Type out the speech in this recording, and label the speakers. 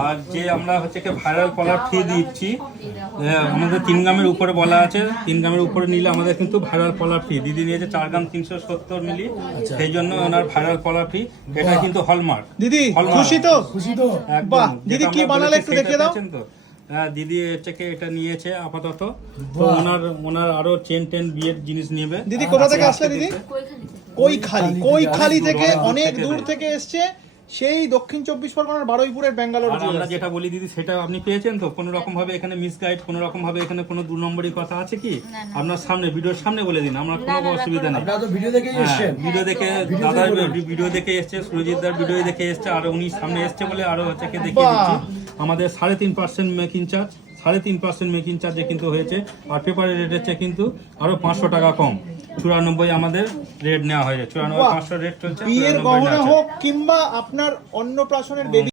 Speaker 1: আর যে আমরা হচ্ছে কি ভাইরাল কলার ফ্রি দিচ্ছি হ্যাঁ, আমাদের তিন গ্রামের উপরে বলা আছে তিন গ্রামের উপরে নিলে আমাদের কিন্তু ভাইরাল কলার ফ্রি দিদি নিয়েছে চার গ্রাম তিনশো সত্তর মিলি সেই জন্য ওনার ভাইরাল কলার ফ্রি এটা কিন্তু হলমার্ক
Speaker 2: দিদি। খুশি তো?
Speaker 3: খুশি তো?
Speaker 1: একদম।
Speaker 2: বাহ, দিদি কি বানালে একটু দেখিয়ে দাও।
Speaker 1: হ্যাঁ দিদি থেকে এটা নিয়েছে আপাতত। তো ওনার ওনার আরও চেন টেন বিয়ের জিনিস নেবে।
Speaker 2: দিদি কোথা থেকে আসলে দিদি? কই খালি কই খালি থেকে অনেক দূর থেকে এসছে। সেই দক্ষিণ চব্বিশ পরগনার বারুইপুরের ব্যাঙ্গালোর
Speaker 1: আমরা যেটা বলি দিদি সেটা আপনি পেয়েছেন তো? কোনো রকম ভাবে এখানে মিসগাইড কোনো রকম ভাবে এখানে কোনো দু নম্বরই কথা আছে কি? আপনার সামনে ভিডিওর সামনে বলে দিন আমরা কোনো অসুবিধা নেই।
Speaker 3: আপনারা তো ভিডিও দেখেই
Speaker 1: হ্যাঁ,
Speaker 3: এসছেন।
Speaker 1: ভিডিও দেখে দাদার ভিডিও দেখে এসছে সুরজিৎ দার ভিডিও দেখে এসছে আর উনি সামনে এসছে বলে আরও হচ্ছে কি দেখিয়ে দিচ্ছি। আমাদের সাড়ে তিন পার্সেন্ট মেকিং চার্জ সাড়ে তিন পার্সেন্ট মেকিং চার্জে কিন্তু হয়েছে আর পেপারের রেট হচ্ছে কিন্তু আরও পাঁচশো টাকা কম। চুরানব্বই আমাদের রেট নেওয়া হয়েছে। চুরানব্বই। পাঁচশো রেট চলছে
Speaker 2: বিয়ের গহনা হোক কিংবা আপনার অন্নপ্রাশনের বেবি